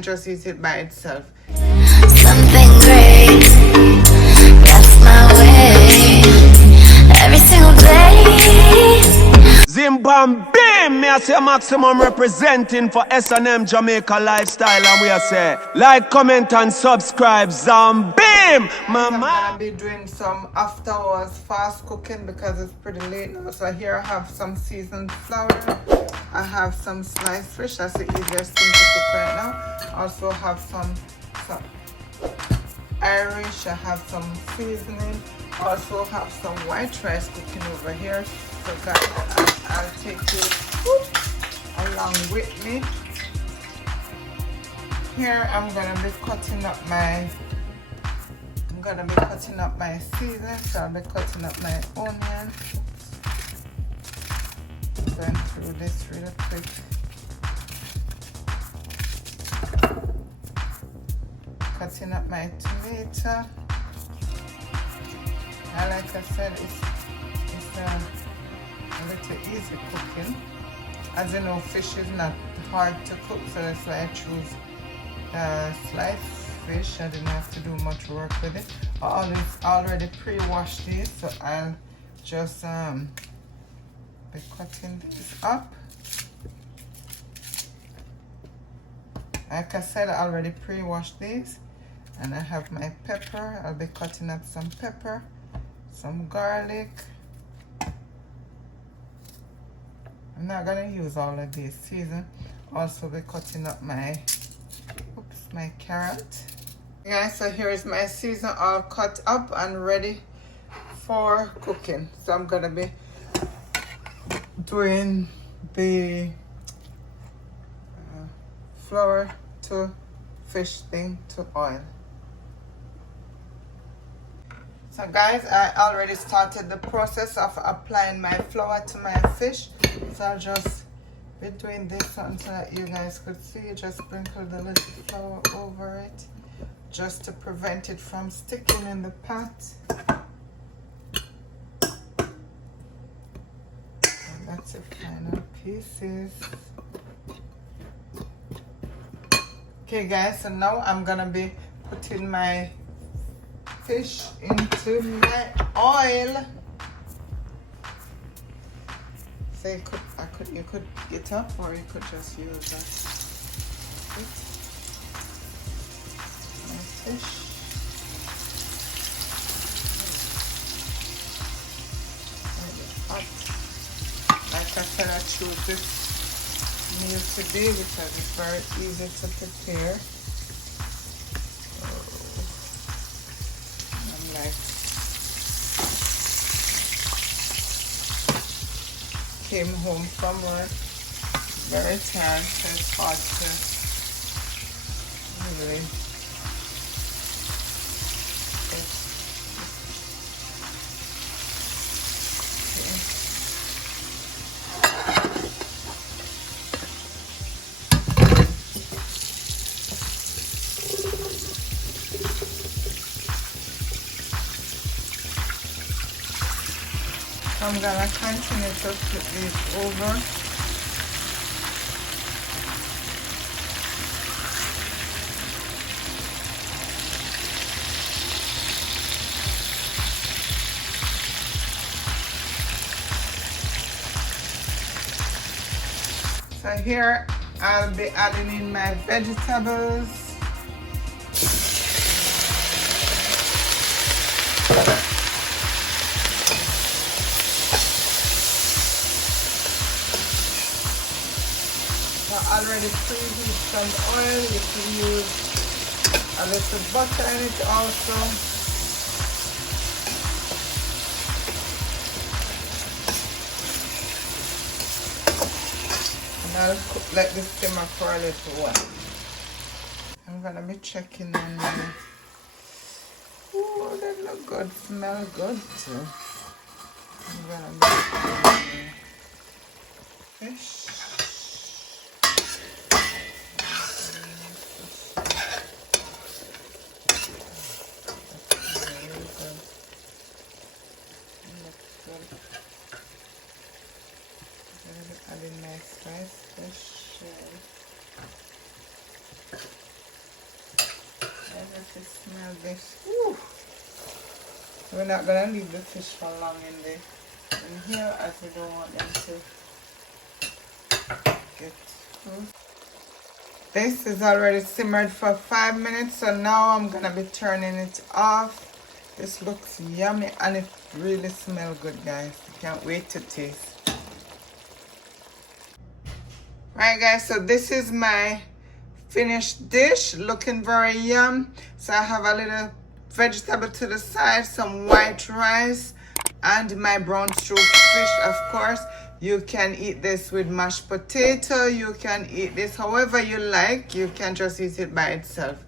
Just use it by itself. Something great, that's my way. Every single day. Zimbabwe, me I say maximum representing for S&M Jamaica lifestyle, and we are say like, comment and subscribe. Zambim, I'm mama. gonna be doing some after hours fast cooking because it's pretty late now. So here I have some seasoned flour. I have some sliced fish. That's the easiest thing to cook right now. I also have some Irish. I have some seasoning. I also have some white rice cooking over here. So guys, I'll take you along with me. Here I'm gonna be cutting up my season. So I'll be cutting up my onion. Going through this really quick. Cutting up my tomato. And like I said, it's a little easy cooking. As you know, fish is not hard to cook, so that's why I choose sliced fish. I didn't have to do much work with it. I already pre-washed these, so I'll just be cutting these up. Like I said, I already pre-washed these, and I have my pepper. I'll be cutting up some pepper, some garlic. I'm not gonna use all of these season. Also be cutting up my carrot. Guys, so here is my season all cut up and ready for cooking. So I'm gonna be doing the flour to fish thing to oil. So guys, I already started the process of applying my flour to my fish. So I'll just be doing this one so that you guys could see. Just sprinkle the little flour over it just to prevent it from sticking in the pot. And that's the final pieces. Okay guys, so now I'm gonna be putting my fish into my oil. So you could get up, or you could just use that. My fish. Like I said, I choose this meal today because it's very easy to prepare. Came home from work, very tired, so it's hard to really I'm gonna continue to flip this over. So here I'll be adding in my vegetables. Already preheat some oil. You can use a little butter in it also. And I'll let this simmer for a little while. I'm gonna be checking on my. Oh, that look good. Smell good too. I'm gonna be putting the fish. Adding my sliced fish. Let us smell this. Woo. We're not gonna leave the fish for long in here, as we don't want them to get through. This is already simmered for 5 minutes, so now I'm gonna be turning it off. This looks yummy and it really smells good, guys. I can't wait to taste. Alright guys, so this is my finished dish, looking very yum. So I have a little vegetable to the side, some white rice, and my brown stroke fish, of course. You can eat this with mashed potato, you can eat this however you like, you can just eat it by itself.